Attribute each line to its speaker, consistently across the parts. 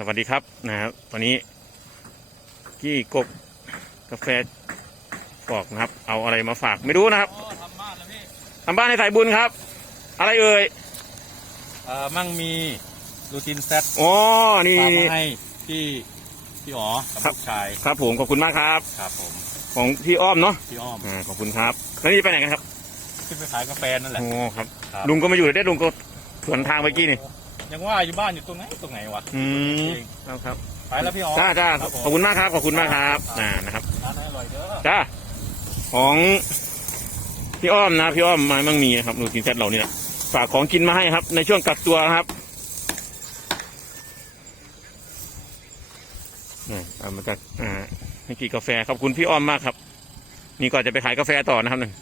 Speaker 1: สวัสดีครับนะครับวันนี้กี้กบกาแฟฟอกนะครับ เอาอะไรมาฝากไม่รู้นะครับ
Speaker 2: อ๋อทำบ้านแล้วพี่
Speaker 1: ทำบ้านให้สายบุญครับ อะไรเอ่ย
Speaker 2: เอ่อมั่งมีรูทินแซด
Speaker 1: อ๋อนี่
Speaker 2: ฝาก
Speaker 1: นี่
Speaker 2: มาให้พี่พี่อ๋อกับ
Speaker 1: ครับ
Speaker 2: ลูกชาย
Speaker 1: ครับผมขอบคุณมากครับ
Speaker 2: ครับผม
Speaker 1: ของพี่อ้อมเนาะ
Speaker 2: พี่อ้อม
Speaker 1: อ่าขอบคุณครับแล้วนี่ไปไหนกันครับ
Speaker 2: ขึ้นไปขายกาแฟนั่นแหละ
Speaker 1: โอ้ครับ
Speaker 2: ครับ
Speaker 1: ลุงก็มาอยู่ได้ลุงก็สวนทางเมื่อกี้นี่
Speaker 2: ยังว่าอยู่บ้านอยู่ตรงไหนตรงไหนวะ
Speaker 1: อืม
Speaker 2: เอง
Speaker 1: ครับครับ
Speaker 2: ไปแล้วพี่อ๋อ
Speaker 1: จ้าจ้า
Speaker 2: ครับผม
Speaker 1: ขอบคุณมากครับ ขอบคุณมากครับอ่านะครับ
Speaker 2: ร้านอร่อยเด้อ
Speaker 1: จ้าของพี่อ้อมนะพี่อ้อมมามั่งมีครับหนูกินแซดเรานี่แหละฝากของกินมาให้ครับ ในช่วงกักตัวครับนี่เอามาจากอ่าให้กินกาแฟขอบคุณพี่อ้อมมากครับ นี่ก็จะไปขายกาแฟต่อนะครับหนึ่ง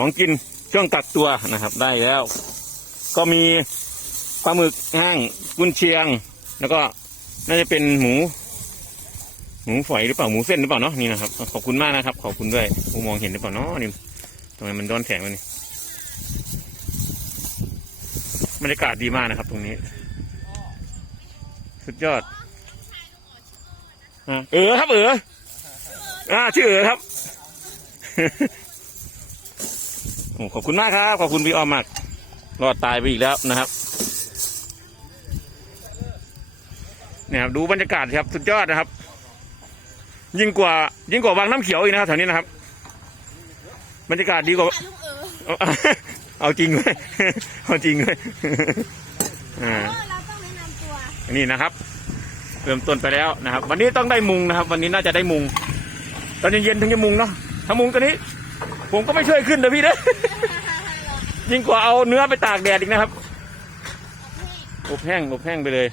Speaker 1: ของกินช่วงกักตัวนะครับ ได้แล้ว ก็มีปลาหมึกย่างกุนเชียง แล้วก็น่าจะเป็นหมู หมูฝอยหรือเปล่าหมูเส้นหรือเปล่าเนาะนี่นะครับขอบคุณมากนะครับ ขอบคุณด้วยผมมองเห็นหรือเปล่าเนาะนี่ทำไมมันร้อนแสงวะนี่บรรยากาศดีมากนะครับ ตรงนี้ สุดยอดเออครับเอออ่าชื่อเออครับ ขอบคุณมากครับ ขอบคุณพี่ออมมาก รอดตายไปอีกแล้วนะครับเนี่ยครับดูบรรยากาศครับสุดยอดนะครับ ยิ่งกว่า ยิ่งกว่าวังน้ำเขียวอีกนะครับแถวนี้นะครับ บรรยากาศดีกว่า
Speaker 3: เอา
Speaker 1: จริงเลยเอาจริงเลยอ่า
Speaker 3: นี่นะ
Speaker 1: ครับเริ่มต้นไปแล้วนะครับ วันนี้ต้องได้มุงนะครับ วันนี้น่าจะได้มุง ตอนเย็นๆถึงจะมุงเนาะถ้ามุงตัวนี้ ผมก็ไม่ช่วยขึ้นนะพี่เด้อยิ่งกว่าเอาเนื้อไปตากแดดอีกนะครับอบแห้งอบแห้งไปเลย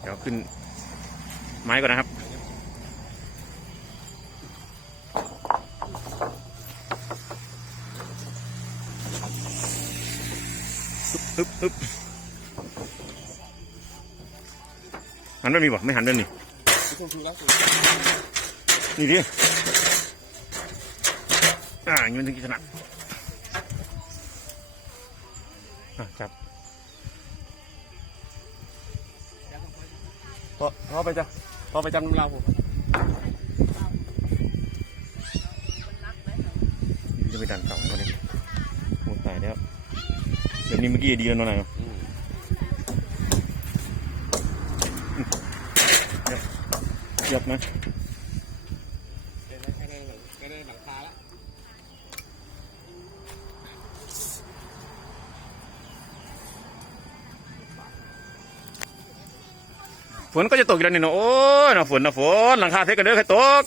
Speaker 1: เดี๋ยวขึ้นไม้ก่อนนะครับอึ๊บอึ๊บ หันแบบนี้บ่ไม่หันแบบนี้นี่ดิอ่าอย่างนี้มันถึงจะถนัดอะจับพอพอไปจ้ะพอไปจำเราผมจะไปดันเก่าเขาเลยโอ้ตายแล้วเดี๋ยวนี้เมื่อกี้ดีแล้วเนอะนายเนาะ เกือบนะฝนก็จะตกอีกแล้วนี่เนาะโอ้ยนะฝนนะฝนหลังคาเทกันเด้อใครตก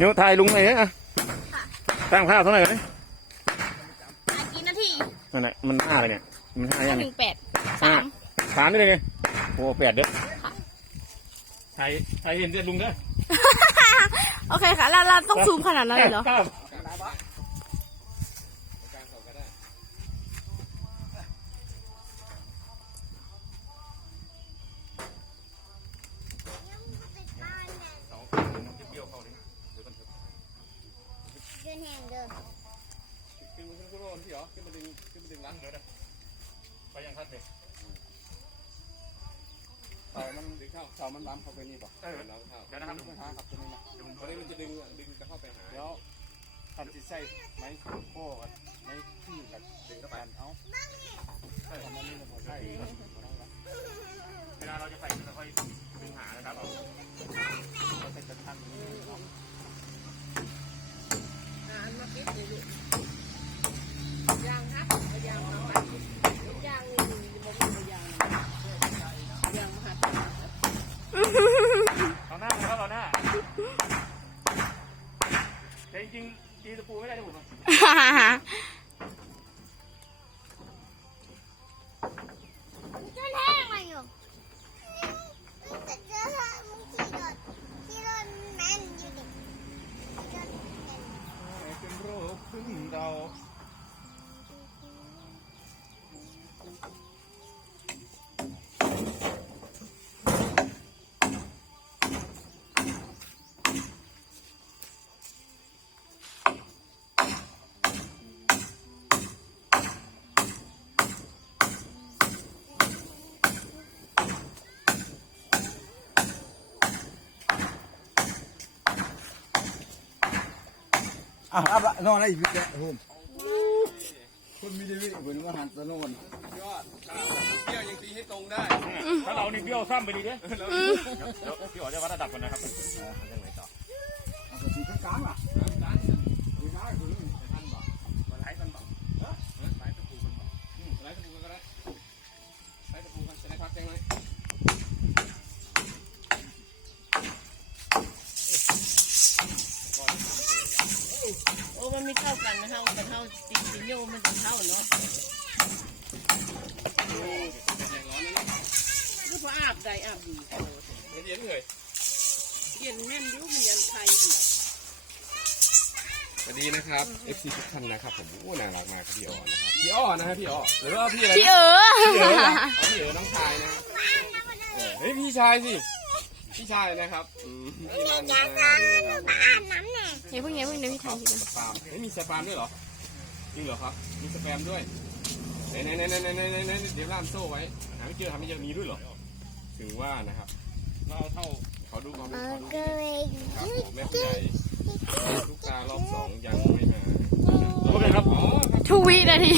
Speaker 1: นิ้วถ่ายลุงหน่อยเนี่ยอะตั้งภาพเท่าไหร่กันเนี่ย
Speaker 3: อะกี่นาที
Speaker 1: นั่นแหละมันห้าเลยเนี่ย มันห้า
Speaker 3: ห้า
Speaker 1: ยัง
Speaker 3: ห
Speaker 1: ไง
Speaker 3: นึ่งแปด
Speaker 1: ห้า
Speaker 3: สาม
Speaker 1: สามนี่เลยไงโอ้แปดเด้อ
Speaker 3: ค่ะ
Speaker 1: ถ่ายถ่ายเห็นเด้อลุงเด้อ
Speaker 3: โอเคค่ะเราเราต้องซูมขนาดนั้นเลยเหรอ
Speaker 1: ครับ
Speaker 3: เดินแหงเดิน
Speaker 2: ขึ้นมา ขึ้นมาพี่อ๋อขึ้นมาดึงขึ้นมาดึงร้านเด้อ
Speaker 1: ไปยังทัดเลย
Speaker 2: เสามันดึงเข้าเสามันล้ำเข้าไปนี่ป่ะเออล้ำเข้า
Speaker 1: เดี๋ยวนะครับ
Speaker 2: ไม่หาขับตัวนี้นะตอนนี้มันจะดึงดึงจะเข้าไปหา
Speaker 4: เดี๋ยวทำจิตใจไม้โค้กับไม้ที่กับดึงกันเอาทำมันนี่มันใช่
Speaker 1: เวลาเราจะใส่จะค่อย น้า
Speaker 4: เล
Speaker 1: ยครับเอาหน้าแต่จริงๆตีตะปูไม่ได้ทุกคน
Speaker 3: เดินแห้งอะไร อะ
Speaker 4: รับละนอนอะไรอีกแกโฮมคนมีดีวิเหมือนว่าหันตะโนน
Speaker 2: ยอดเที่ยวยังตีให้ตรงได้
Speaker 1: ถ้าเรานี่เบี้ยวซ้ำไปดีเด้เดี๋ยวพี่อ๋อจะวัดระดับก่อนนะครับยังไงต่อ
Speaker 4: เอาสีข้างกลางอะไม่ได้คุณ
Speaker 2: มาไล่กันบ่เออไล่ตะปูกันบ่อืมไล่ตะปูกันก็ได้ไล่ตะปูกันจะได้พักแจ้งไหม
Speaker 5: ท่ากันเท่ากันเท่าติดสิโยมันเท่าเนาะ
Speaker 2: โอ้แดดร้อนนะเนี่ย
Speaker 5: ก็พออาบใดอาบดี
Speaker 2: เย็นเลย
Speaker 5: เย็นแน่นยุ่มันยันไทย
Speaker 2: สวัสดีนะครับ FC ทุกท่านนะครับผมโอ้น่ารักมากครับพี่อ๋อนะครับพี่อ้อนะฮะพี่อ๋อหรือว่าพี่อะไร
Speaker 3: พี่เอ๋อ
Speaker 2: พี่เอ๋อน้องชายนะเฮ้ยพี่ชายสิ พี่ชายนะครับอืมพี่มันนะครับ
Speaker 3: อย่าเพิ่งอย่าเพิ่งเดี๋ยวพี่ถ่ายทีกัน
Speaker 2: สปามเฮ้ยมีสปามด้วยเหรอจริงเหรอครับ มีสแปมด้วยไหนไหนไหนไหนไหนไหนไหนเดี๋ยวล่ามโซ่ไว้หาไม่เจอหาไม่เจอมีด้วยเหรอ ถึงว่านะครับเราเท่าเขาดูความเขาดูครับผมแม่ผู้ใหญ่ลูกตารอบสองยังไม่มา
Speaker 1: โอเคครับ
Speaker 2: อ๋อครับ
Speaker 3: ทุกวินาที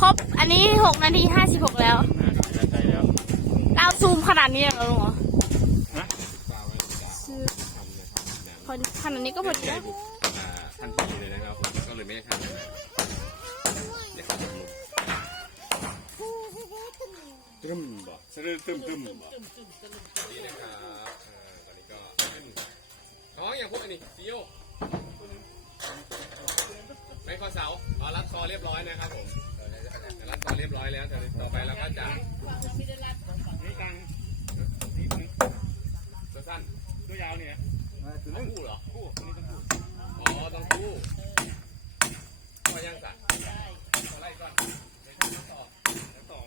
Speaker 3: ครบ อันนี้หกนาทีห้าสิบหกแล้ว
Speaker 1: ได้แล้ว
Speaker 3: เราซูมขนาดนี้เหรอลุงเหรอ
Speaker 2: ตาไว้จะทำนะครับ นะ
Speaker 3: พอขนาดนี้ก็พอดีแล้ว
Speaker 2: บุกอ่าทันทีเลยนะครับผมก็เลยไม่ได้ทำอะเดี๋ยวขาจะลุกตึมบ่สะดือตึมตึมบ่นี่นะครับอ่าตอนนี้ก็เป็นอ๋ออย่างพวกอันนี้ซีโอไม่ข้อเสาอ๋อรัดคอเรียบร้อยนะครับผมรัดคอเรียบร้อยแล้วแต่ต่อไปเราก็จะ
Speaker 1: นี่กลาง
Speaker 2: ตัวสั้น
Speaker 1: ตัวยาวเนี่ย
Speaker 2: คู่เหรอ
Speaker 1: คู่นี่ต้องคู่
Speaker 2: อ๋อต้องคู่พอย่างสัตว์ไล่ก่อนเดี๋ยวต่อ
Speaker 1: แล้วต่อ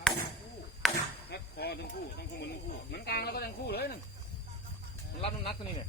Speaker 2: รัดคู่
Speaker 1: นัดคอทั้งคู่ทั้งคู่มือนทั้งคู่เหมือนกลางแล้วก็ทั้งคู่เลยนึงมันรับน้ำหนักตัวนี้เนี่ย